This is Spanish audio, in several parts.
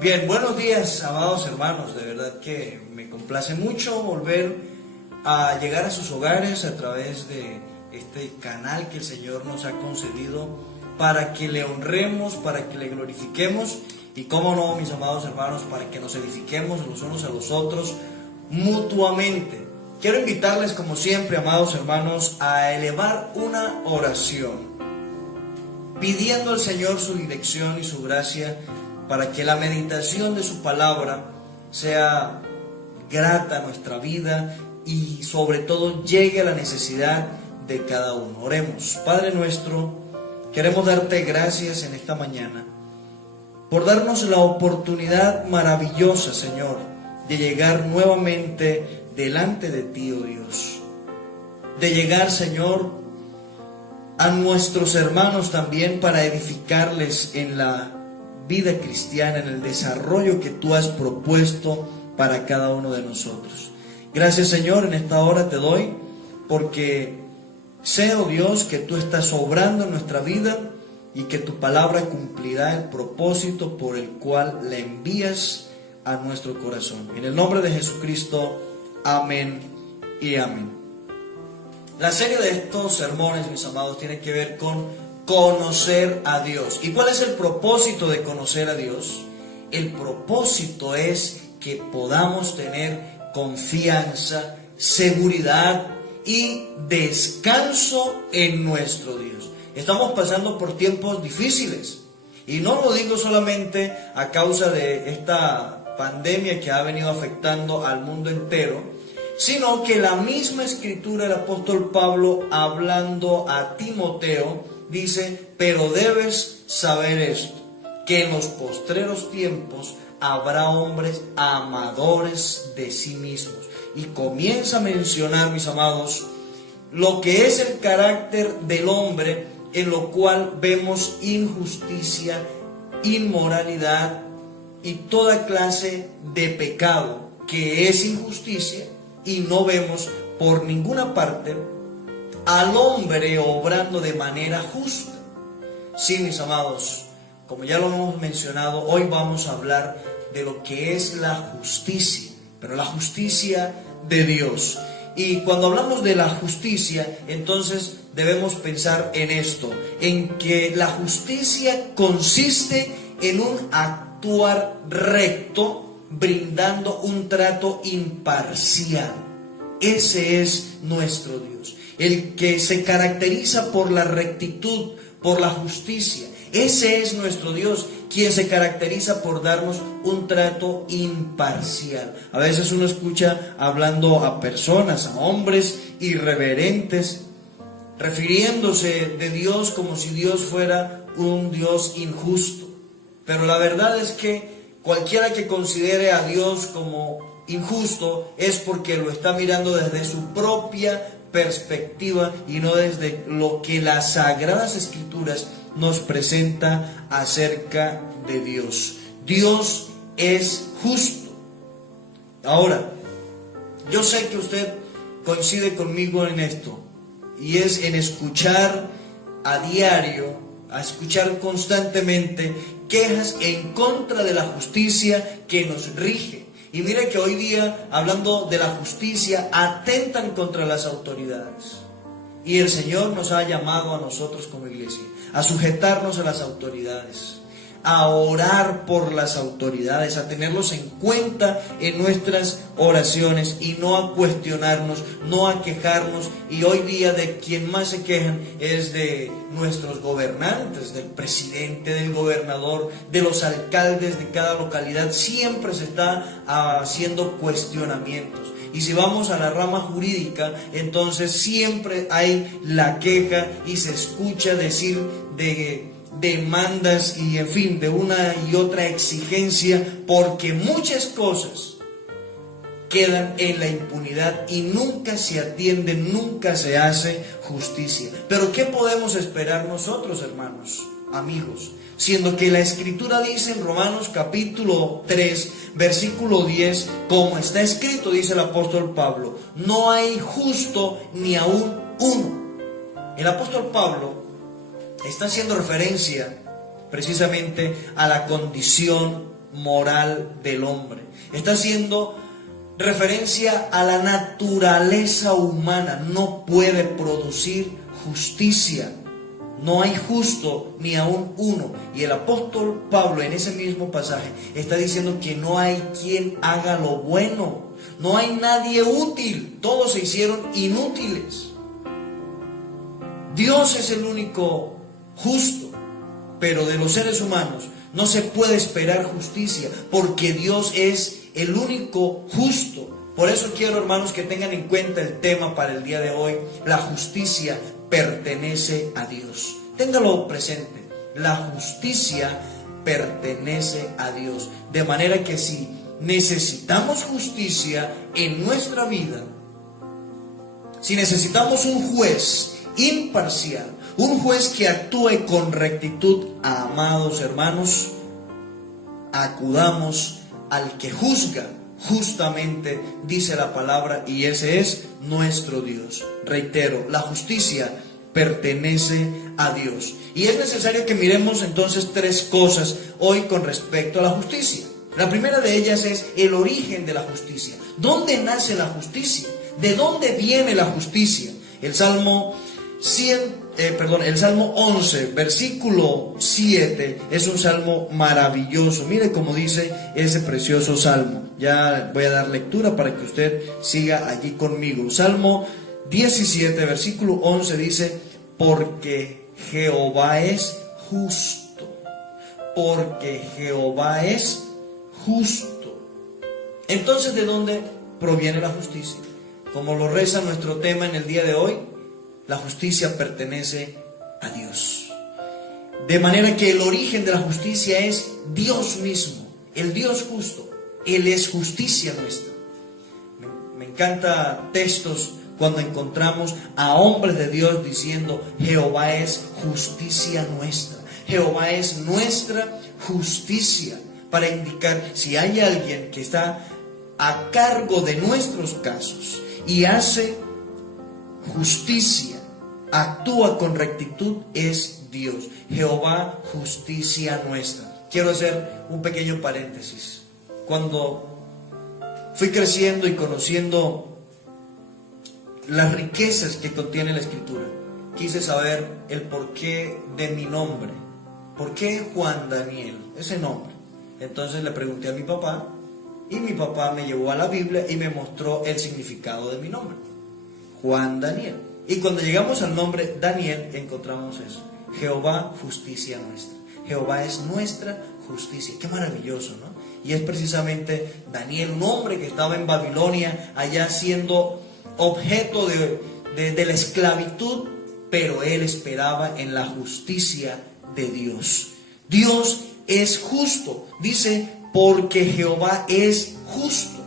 Bien, buenos días, amados hermanos. De verdad que me complace mucho volver a llegar a sus hogares a través de este canal que el Señor nos ha concedido para que le honremos, para que le glorifiquemos y, cómo no, mis amados hermanos, para que nos edifiquemos los unos a los otros mutuamente. Quiero invitarles, como siempre, amados hermanos, a elevar una oración, pidiendo al Señor su dirección y su gracia para que la meditación de su palabra sea grata a nuestra vida y sobre todo llegue a la necesidad de cada uno. Oremos. Padre nuestro, queremos darte gracias en esta mañana por darnos la oportunidad maravillosa, Señor, de llegar nuevamente delante de ti, oh Dios. De llegar, Señor, a nuestros hermanos también para edificarles en la vida cristiana, en el desarrollo que tú has propuesto para cada uno de nosotros. Gracias, Señor, en esta hora te doy, porque sé, oh Dios, que tú estás obrando en nuestra vida y que tu palabra cumplirá el propósito por el cual la envías a nuestro corazón. En el nombre de Jesucristo, amén y amén. La serie de estos sermones, mis amados, tiene que ver con conocer a Dios. ¿Y cuál es el propósito de conocer a Dios? El propósito es que podamos tener confianza, seguridad y descanso en nuestro Dios. Estamos pasando por tiempos difíciles y no lo digo solamente a causa de esta pandemia que ha venido afectando al mundo entero, sino que la misma escritura del apóstol Pablo, hablando a Timoteo, dice: pero debes saber esto, que en los postreros tiempos habrá hombres amadores de sí mismos. Y comienza a mencionar, mis amados, lo que es el carácter del hombre, en lo cual vemos injusticia, inmoralidad y toda clase de pecado que es injusticia, y no vemos por ninguna parte al hombre obrando de manera justa. Sí, mis amados, como ya lo hemos mencionado, hoy vamos a hablar de lo que es la justicia, pero la justicia de Dios. Y cuando hablamos de la justicia, entonces debemos pensar en esto, en que la justicia consiste en un actuar recto, brindando un trato imparcial. Ese es nuestro Dios, el que se caracteriza por la rectitud, por la justicia. Ese es nuestro Dios, quien se caracteriza por darnos un trato imparcial. A veces uno escucha hablando a personas, a hombres irreverentes, refiriéndose de Dios como si Dios fuera un Dios injusto. Pero la verdad es que cualquiera que considere a Dios como injusto es porque lo está mirando desde su propia perspectiva y no desde lo que las Sagradas Escrituras nos presenta acerca de Dios. Dios es justo. Ahora, yo sé que usted coincide conmigo en esto, y es en escuchar a diario, a escuchar constantemente quejas en contra de la justicia que nos rige. Y mire que hoy día, hablando de la justicia, atentan contra las autoridades. Y el Señor nos ha llamado a nosotros como iglesia a sujetarnos a las autoridades, a orar por las autoridades, a tenerlos en cuenta en nuestras oraciones y no a cuestionarnos, no a quejarnos. Y hoy día de quien más se quejan es de nuestros gobernantes, del presidente, del gobernador, de los alcaldes de cada localidad. Siempre se está haciendo cuestionamientos. Y si vamos a la rama jurídica, entonces siempre hay la queja y se escucha decir de demandas y, en fin, de una y otra exigencia, porque muchas cosas quedan en la impunidad y nunca se atiende, nunca se hace justicia. Pero ¿qué podemos esperar nosotros, hermanos, amigos? Siendo que la Escritura dice en Romanos capítulo 3, versículo 10, como está escrito, dice el apóstol Pablo: no hay justo ni aún uno. El apóstol Pablo está haciendo referencia precisamente a la condición moral del hombre. Está haciendo referencia a la naturaleza humana. No puede producir justicia. No hay justo ni aún uno. Y el apóstol Pablo en ese mismo pasaje está diciendo que no hay quien haga lo bueno. No hay nadie útil. Todos se hicieron inútiles. Dios es el único justo, pero de los seres humanos no se puede esperar justicia, porque Dios es el único justo. Por eso quiero, hermanos, que tengan en cuenta el tema para el día de hoy. La justicia pertenece a Dios. Téngalo presente. La justicia pertenece a Dios. De manera que si necesitamos justicia en nuestra vida, si necesitamos un juez imparcial, un juez que actúe con rectitud, amados hermanos, acudamos al que juzga justamente, dice la palabra, y ese es nuestro Dios. Reitero, la justicia pertenece a Dios. Y es necesario que miremos entonces tres cosas hoy con respecto a la justicia. La primera de ellas es el origen de la justicia. ¿Dónde nace la justicia? ¿De dónde viene la justicia? El Salmo 11, versículo 7, es un salmo maravilloso. Mire cómo dice ese precioso salmo. Ya voy a dar lectura para que usted siga allí conmigo. Salmo 17, versículo 11 dice: porque Jehová es justo. Porque Jehová es justo. Entonces, ¿de dónde proviene la justicia? Como lo reza nuestro tema en el día de hoy, la justicia pertenece a Dios. De manera que el origen de la justicia es Dios mismo, el Dios justo. Él es justicia nuestra. Me encanta textos cuando encontramos a hombres de Dios diciendo: Jehová es justicia nuestra. Jehová es nuestra justicia, para indicar si hay alguien que está a cargo de nuestros casos y hace justicia, actúa con rectitud, es Dios. Jehová, justicia nuestra. Quiero hacer un pequeño paréntesis. Cuando fui creciendo y conociendo las riquezas que contiene la Escritura, quise saber el porqué de mi nombre. ¿Por qué Juan Daniel? Ese nombre. Entonces le pregunté a mi papá, y mi papá me llevó a la Biblia y me mostró el significado de mi nombre: Juan Daniel. Y cuando llegamos al nombre Daniel, encontramos eso: Jehová, justicia nuestra. Jehová es nuestra justicia. Qué maravilloso, ¿no? Y es precisamente Daniel, un hombre que estaba en Babilonia, allá siendo objeto de la esclavitud, pero él esperaba en la justicia de Dios. Dios es justo, dice, porque Jehová es justo.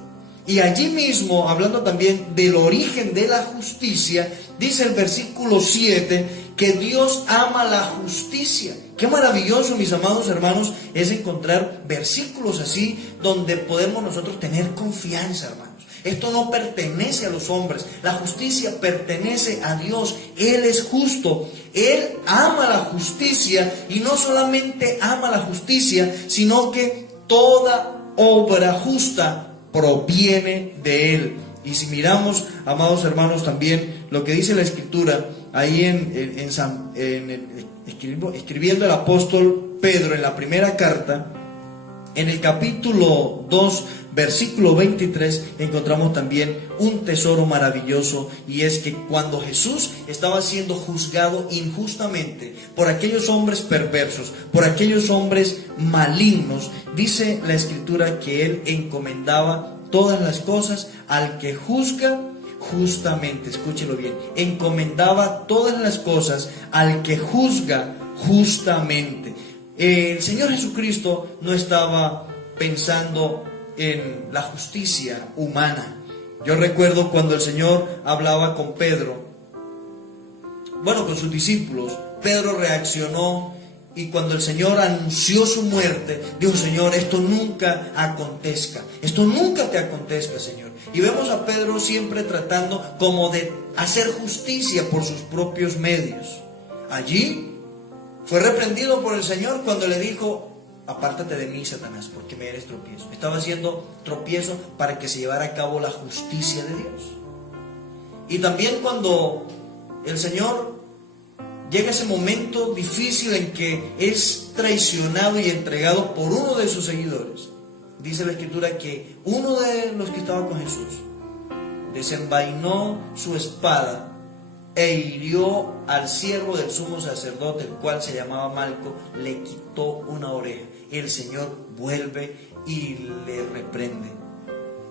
Y allí mismo, hablando también del origen de la justicia, dice el versículo 7 que Dios ama la justicia. Qué maravilloso, mis amados hermanos, es encontrar versículos así donde podemos nosotros tener confianza, hermanos. Esto no pertenece a los hombres, la justicia pertenece a Dios. Él es justo, Él ama la justicia, y no solamente ama la justicia, sino que toda obra justa proviene de Él. Y si miramos, amados hermanos, también lo que dice la Escritura, ahí escribiendo el apóstol Pedro en la primera carta, en el capítulo 2, versículo 23, encontramos también un tesoro maravilloso, y es que cuando Jesús estaba siendo juzgado injustamente por aquellos hombres perversos, por aquellos hombres malignos, dice la Escritura que Él encomendaba todas las cosas al que juzga justamente. Escúchelo bien: encomendaba todas las cosas al que juzga justamente. El Señor Jesucristo no estaba pensando en la justicia humana. Yo recuerdo cuando el Señor hablaba con Pedro, con sus discípulos, Pedro reaccionó, y cuando el Señor anunció su muerte, dijo: Señor, esto nunca acontezca, esto nunca te acontezca, Señor. Y vemos a Pedro siempre tratando como de hacer justicia por sus propios medios. Allí fue reprendido por el Señor cuando le dijo: apártate de mí, Satanás, porque me eres tropiezo. Estaba haciendo tropiezo para que se llevara a cabo la justicia de Dios. Y también cuando el Señor llega ese momento difícil en que es traicionado y entregado por uno de sus seguidores, dice la Escritura que uno de los que estaba con Jesús desenvainó su espada e hirió al siervo del sumo sacerdote, el cual se llamaba Malco, le quitó una oreja. El Señor vuelve y le reprende.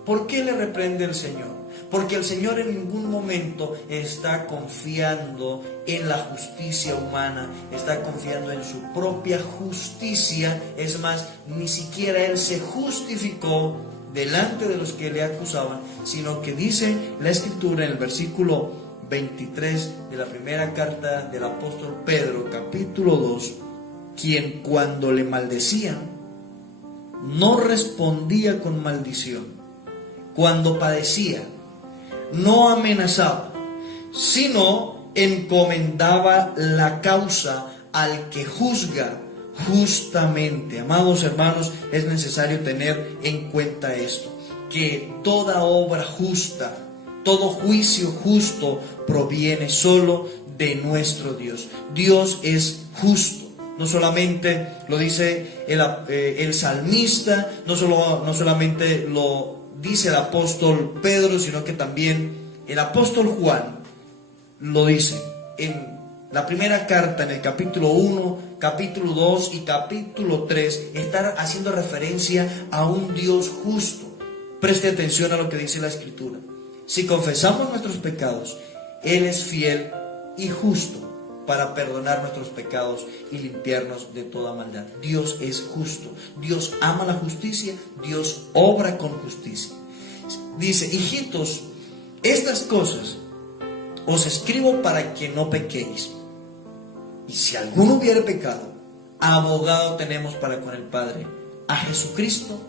¿Por qué le reprende el Señor? Porque el Señor en ningún momento está confiando en la justicia humana, está confiando en su propia justicia. Es más, ni siquiera Él se justificó delante de los que le acusaban, sino que dice la Escritura en el versículo 23 de la primera carta del apóstol Pedro, capítulo 2, quien cuando le maldecían no respondía con maldición, cuando padecía no amenazaba, sino encomendaba la causa al que juzga justamente. Amados hermanos, es necesario tener en cuenta esto, que toda obra justa, todo juicio justo proviene solo de nuestro Dios. Dios es justo. No solamente lo dice el salmista, no solamente lo dice el apóstol Pedro, sino que también el apóstol Juan lo dice en la primera carta, en el capítulo 1, capítulo 2 y capítulo 3, está haciendo referencia a un Dios justo. Preste atención a lo que dice la Escritura. Si confesamos nuestros pecados, Él es fiel y justo para perdonar nuestros pecados y limpiarnos de toda maldad. Dios es justo, Dios ama la justicia, Dios obra con justicia. Dice: hijitos, estas cosas os escribo para que no pequéis. Y si alguno hubiere pecado, abogado tenemos para con el Padre, a Jesucristo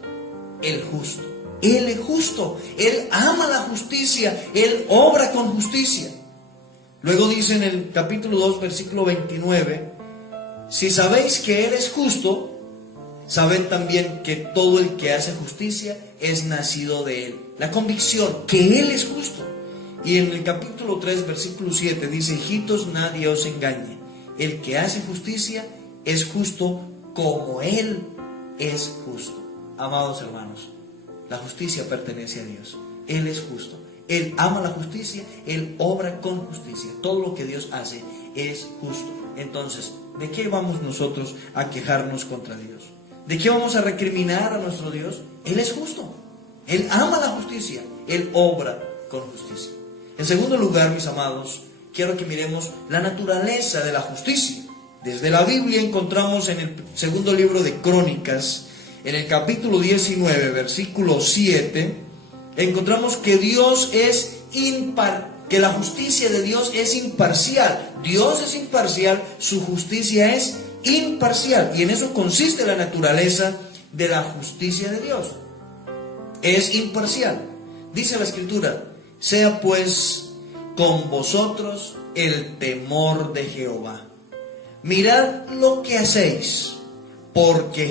el justo. Él es justo, Él ama la justicia, Él obra con justicia. Luego dice en el capítulo 2, versículo 29, si sabéis que Él es justo, sabed también que todo el que hace justicia es nacido de Él. La convicción que Él es justo. Y en el capítulo 3, versículo 7 dice: hijitos, nadie os engañe. El que hace justicia es justo como Él es justo. Amados hermanos, la justicia pertenece a Dios. Él es justo. Él ama la justicia, Él obra con justicia. Todo lo que Dios hace es justo. Entonces, ¿de qué vamos nosotros a quejarnos contra Dios? ¿De qué vamos a recriminar a nuestro Dios? Él es justo. Él ama la justicia. Él obra con justicia. En segundo lugar, mis amados, quiero que miremos la naturaleza de la justicia. Desde la Biblia encontramos en el segundo libro de Crónicas, en el capítulo 19, versículo 7, encontramos que Dios es que la justicia de Dios es imparcial. Dios es imparcial, su justicia es imparcial. Y en eso consiste la naturaleza de la justicia de Dios. Es imparcial. Dice la Escritura: sea pues con vosotros el temor de Jehová. Mirad lo que hacéis, porque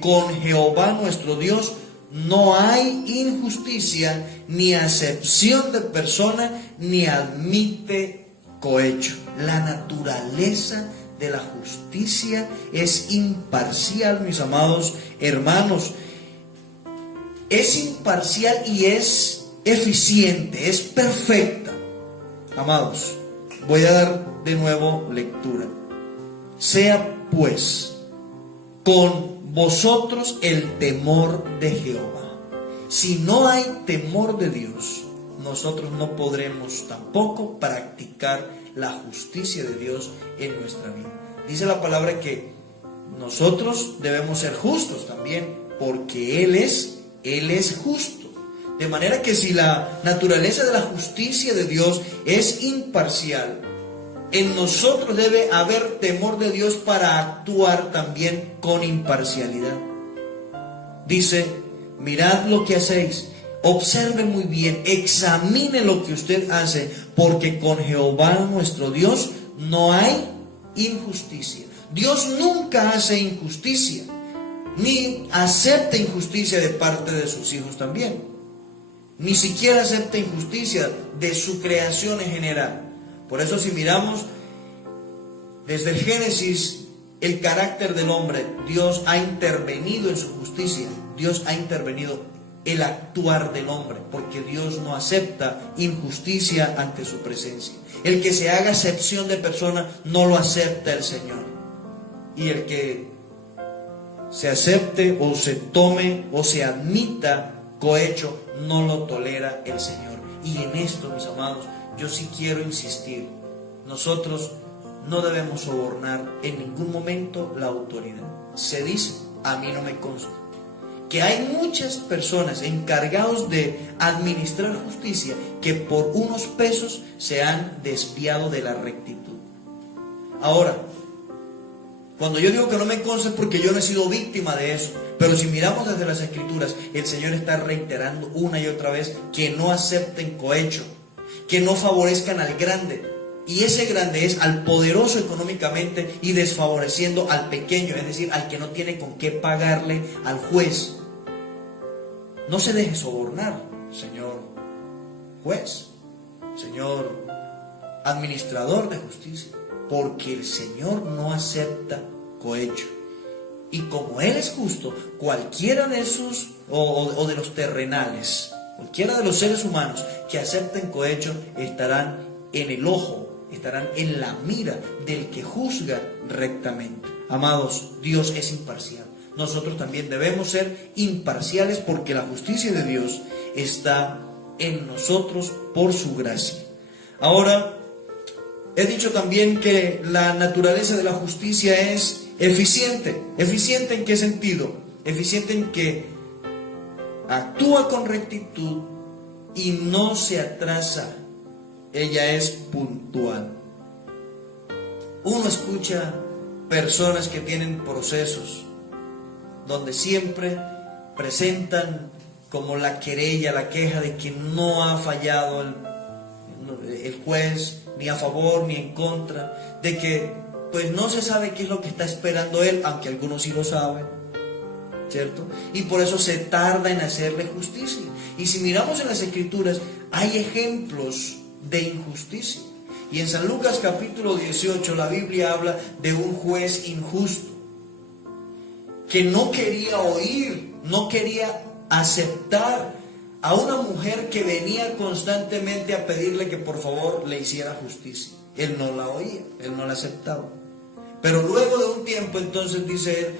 con Jehová nuestro Dios no hay injusticia, ni acepción de persona, ni admite cohecho. La naturaleza de la justicia es imparcial, mis amados hermanos. Es imparcial y es eficiente, es perfecta. Amados, voy a dar de nuevo lectura. Sea pues con vosotros el temor de Jehová. Si no hay temor de Dios, nosotros no podremos tampoco practicar la justicia de Dios en nuestra vida. Dice la palabra que nosotros debemos ser justos también, porque Él es justo. De manera que si la naturaleza de la justicia de Dios es imparcial, en nosotros debe haber temor de Dios para actuar también con imparcialidad. Dice: mirad lo que hacéis, observe muy bien, examine lo que usted hace, porque con Jehová nuestro Dios no hay injusticia, Dios nunca hace injusticia, ni acepta injusticia de parte de sus hijos también. Ni siquiera acepta injusticia de su creación en general. Por eso si miramos desde el Génesis, el carácter del hombre, Dios ha intervenido en su justicia. Dios ha intervenido el actuar del hombre, porque Dios no acepta injusticia ante su presencia. El que se haga acepción de persona no lo acepta el Señor. Y el que se acepte o se tome o se admita cohecho no lo tolera el Señor. Y en esto, mis amados, yo sí quiero insistir. Nosotros no debemos sobornar en ningún momento la autoridad. Se dice, a mí no me consta, que hay muchas personas encargados de administrar justicia que por unos pesos se han desviado de la rectitud. Ahora, cuando yo digo que no me consta es porque yo no he sido víctima de eso. Pero si miramos desde las Escrituras, el Señor está reiterando una y otra vez que no acepten cohecho, que no favorezcan al grande. Y ese grande es al poderoso económicamente y desfavoreciendo al pequeño, es decir, al que no tiene con qué pagarle al juez. No se deje sobornar, señor juez, señor administrador de justicia, porque el Señor no acepta cohecho. Y como Él es justo, cualquiera de sus o de los terrenales, cualquiera de los seres humanos que acepten cohecho estarán en el ojo, estarán en la mira del que juzga rectamente. Amados, Dios es imparcial. Nosotros también debemos ser imparciales porque la justicia de Dios está en nosotros por su gracia. Ahora, he dicho también que la naturaleza de la justicia es eficiente. ¿Eficiente en qué sentido? Eficiente en que actúa con rectitud y no se atrasa. Ella es puntual. Uno escucha personas que tienen procesos donde siempre presentan como la querella, la queja de que no ha fallado el juez, ni a favor ni en contra, de que pues no se sabe qué es lo que está esperando él, aunque algunos sí lo saben, ¿cierto? Y por eso se tarda en hacerle justicia. Y si miramos en las Escrituras, hay ejemplos de injusticia. Y en San Lucas capítulo 18 la Biblia habla de un juez injusto que no quería oír, no quería aceptar a una mujer que venía constantemente a pedirle que por favor le hiciera justicia. Él no la oía, él no la aceptaba. Pero luego de un tiempo entonces dice él,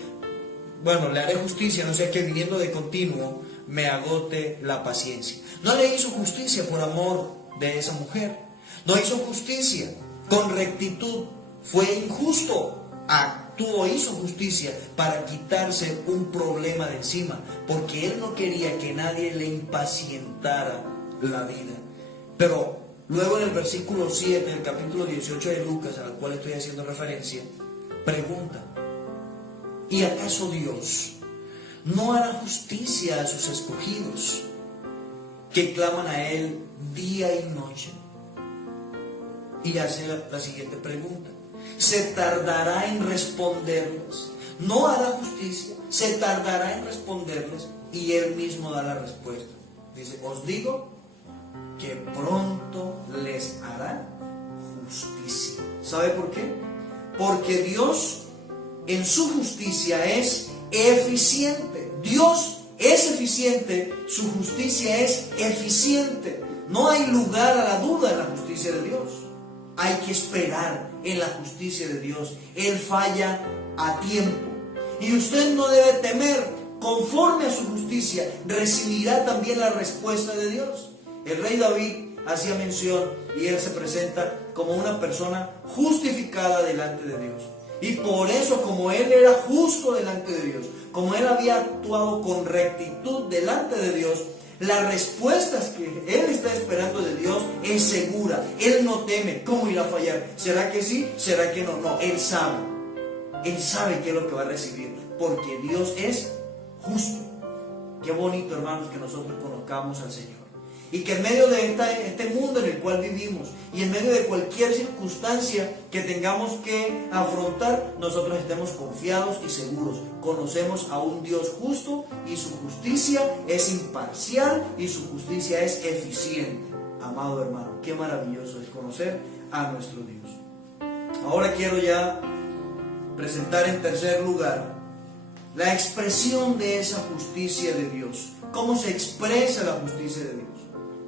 bueno, le haré justicia, no sea que viniendo de continuo me agote la paciencia. No le hizo justicia por amor de esa mujer, no hizo justicia con rectitud, fue injusto. Actuó, hizo justicia para quitarse un problema de encima, porque él no quería que nadie le impacientara la vida. Pero luego en el versículo 7 del capítulo 18 de Lucas, al cual estoy haciendo referencia, pregunta, ¿y acaso Dios no hará justicia a sus escogidos que claman a Él día y noche? Y hace la siguiente pregunta, ¿se tardará en responderles? ¿No hará justicia? ¿Se tardará en responderles? Y Él mismo da la respuesta. Dice, os digo que pronto les hará justicia. ¿Sabe por qué? Porque Dios en su justicia es eficiente. Dios es eficiente, su justicia es eficiente. No hay lugar a la duda en la justicia de Dios. Hay que esperar en la justicia de Dios. Él falla a tiempo. Y usted no debe temer. Conforme a su justicia, recibirá también la respuesta de Dios. El rey David hacía mención y él se presenta como una persona justificada delante de Dios. Y por eso, como él era justo delante de Dios, como él había actuado con rectitud delante de Dios, las respuestas que él está esperando de Dios es segura. Él no teme. ¿Cómo irá a fallar? ¿Será que sí? ¿Será que no? No, él sabe. Él sabe qué es lo que va a recibir, porque Dios es justo. Qué bonito, hermanos, que nosotros conozcamos al Señor. Y que en medio de este mundo en el cual vivimos y en medio de cualquier circunstancia que tengamos que afrontar, nosotros estemos confiados y seguros. Conocemos a un Dios justo y su justicia es imparcial y su justicia es eficiente. Amado hermano, qué maravilloso es conocer a nuestro Dios. Ahora quiero ya presentar en tercer lugar la expresión de esa justicia de Dios. ¿Cómo se expresa la justicia de Dios?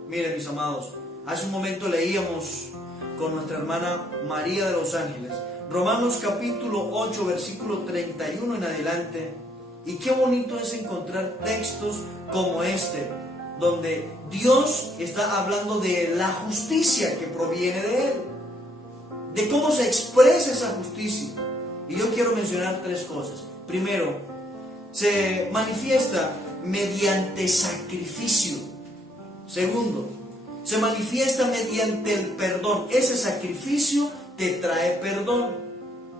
Miren, mis amados, hace un momento leíamos con nuestra hermana María de los Ángeles Romanos capítulo 8, versículo 31 en adelante. Y qué bonito es encontrar textos como este, donde Dios está hablando de la justicia que proviene de Él, de cómo se expresa esa justicia. Y yo quiero mencionar tres cosas. Primero, se manifiesta mediante sacrificio. Segundo, se manifiesta mediante el perdón. Ese sacrificio te trae perdón.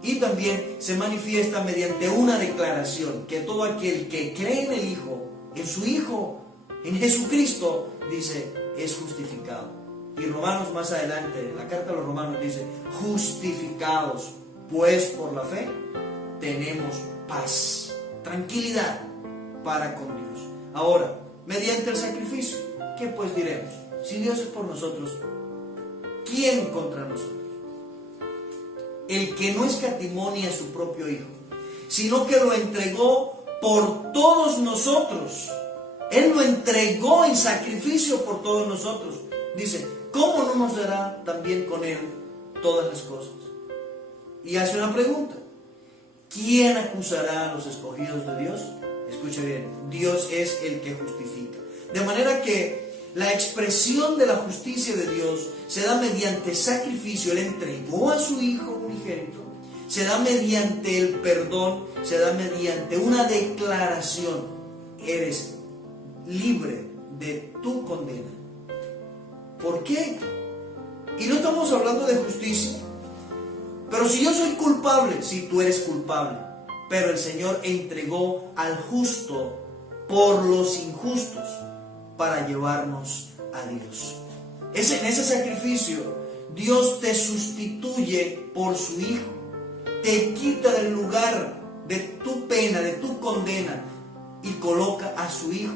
Y también se manifiesta mediante una declaración, que todo aquel que cree en el Hijo, en su Hijo, en Jesucristo, dice, es justificado. Y Romanos más adelante, la carta a los Romanos dice, justificados, pues por la fe tenemos paz, tranquilidad para con Dios. Ahora, mediante el sacrificio, ¿qué pues diremos? Si Dios es por nosotros, ¿quién contra nosotros? El que no escatimó ni a su propio Hijo, sino que lo entregó por todos nosotros. Él lo entregó en sacrificio por todos nosotros. Dice, ¿cómo no nos dará también con Él todas las cosas? Y hace una pregunta: ¿quién acusará a los escogidos de Dios? Escuche bien, Dios es el que justifica. De manera que la expresión de la justicia de Dios se da mediante sacrificio. Él entregó a su Hijo unigénito. Se da mediante el perdón, se da mediante una declaración. Eres libre de tu condena. ¿Por qué? Y no estamos hablando de justicia. Pero si yo soy culpable, sí, tú eres culpable. Pero el Señor entregó al justo por los injustos para llevarnos a Dios. En ese sacrificio, Dios te sustituye por su Hijo. Te quita del lugar de tu pena, de tu condena, y coloca a su Hijo.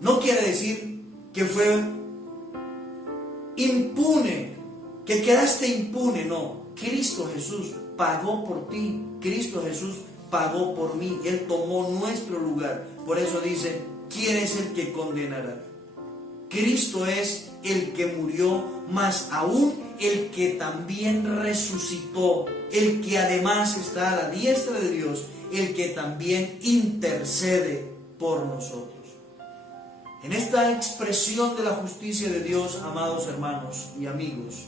No quiere decir que fue impune, que quedaste impune, no. Cristo Jesús pagó por ti. Cristo Jesús pagó por mí. Él tomó nuestro lugar. Por eso dice, ¿quién es el que condenará? Cristo es el que murió, más aún el que también resucitó, el que además está a la diestra de Dios, el que también intercede por nosotros. En esta expresión de la justicia de Dios, amados hermanos y amigos,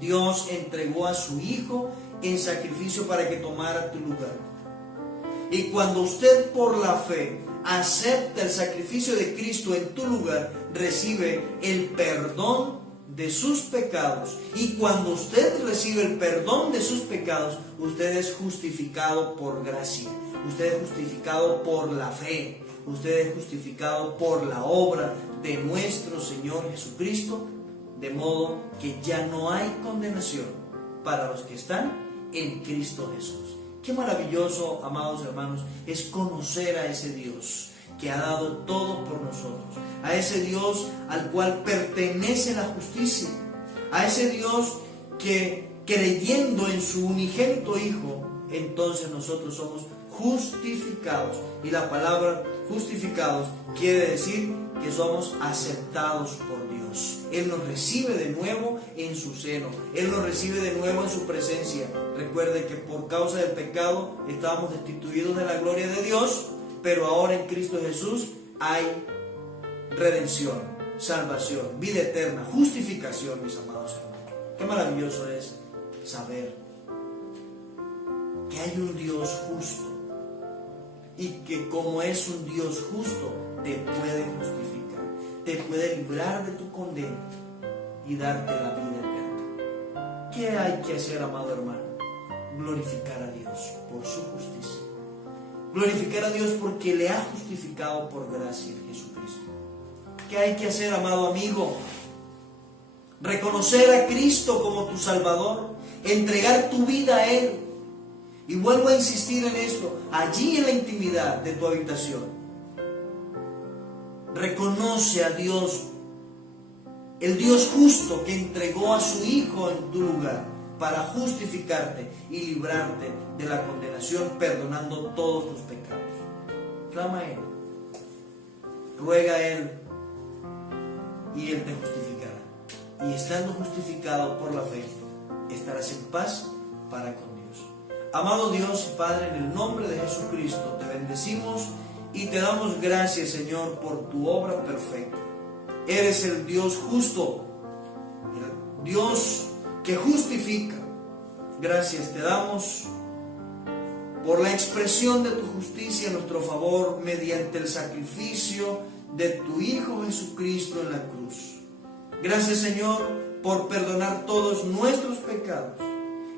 Dios entregó a su Hijo en sacrificio para que tomara tu lugar. Y cuando usted por la fe acepta el sacrificio de Cristo en tu lugar, recibe el perdón de sus pecados. Y cuando usted recibe el perdón de sus pecados, usted es justificado por gracia. Usted es justificado por la fe. Usted es justificado por la obra de nuestro Señor Jesucristo. De modo que ya no hay condenación para los que están en Cristo Jesús. Qué maravilloso, amados hermanos, es conocer a ese Dios que ha dado todo por nosotros, a ese Dios al cual pertenece la justicia, a ese Dios que, creyendo en su unigénito Hijo, entonces nosotros somos justificados. Y la palabra justificados quiere decir que somos aceptados por Dios. Él nos recibe de nuevo en su seno. Él nos recibe de nuevo en su presencia. Recuerde que por causa del pecado estábamos destituidos de la gloria de Dios, pero ahora en Cristo Jesús hay redención, salvación, vida eterna, justificación, mis amados hermanos. Qué maravilloso es saber que hay un Dios justo y que como es un Dios justo, te puede justificar, te puede librar de tu condena y darte la vida eterna. ¿Qué hay que hacer, amado hermano? Glorificar a Dios por su justicia. Glorificar a Dios porque le ha justificado por gracia en Jesucristo. ¿Qué hay que hacer, amado amigo? Reconocer a Cristo como tu Salvador, entregar tu vida a Él. Y vuelvo a insistir en esto, allí en la intimidad de tu habitación, reconoce a Dios, el Dios justo que entregó a su Hijo en tu lugar para justificarte y librarte de la condenación, perdonando todos tus pecados. Clama a Él, ruega a Él y Él te justificará. Y estando justificado por la fe, estarás en paz para con Dios. Amado Dios y Padre, en el nombre de Jesucristo te bendecimos y te damos gracias, Señor, por tu obra perfecta. Eres el Dios justo, el Dios que justifica. Gracias te damos por la expresión de tu justicia en nuestro favor mediante el sacrificio de tu Hijo Jesucristo en la cruz. Gracias, Señor, por perdonar todos nuestros pecados.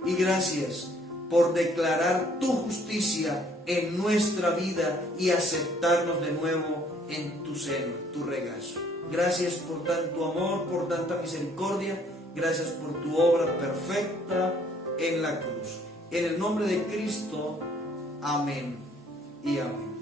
Y gracias por declarar tu justicia en nuestra vida y aceptarnos de nuevo en tu seno, tu regazo. Gracias por tanto amor, por tanta misericordia. Gracias por tu obra perfecta en la cruz. En el nombre de Cristo, amén y amén.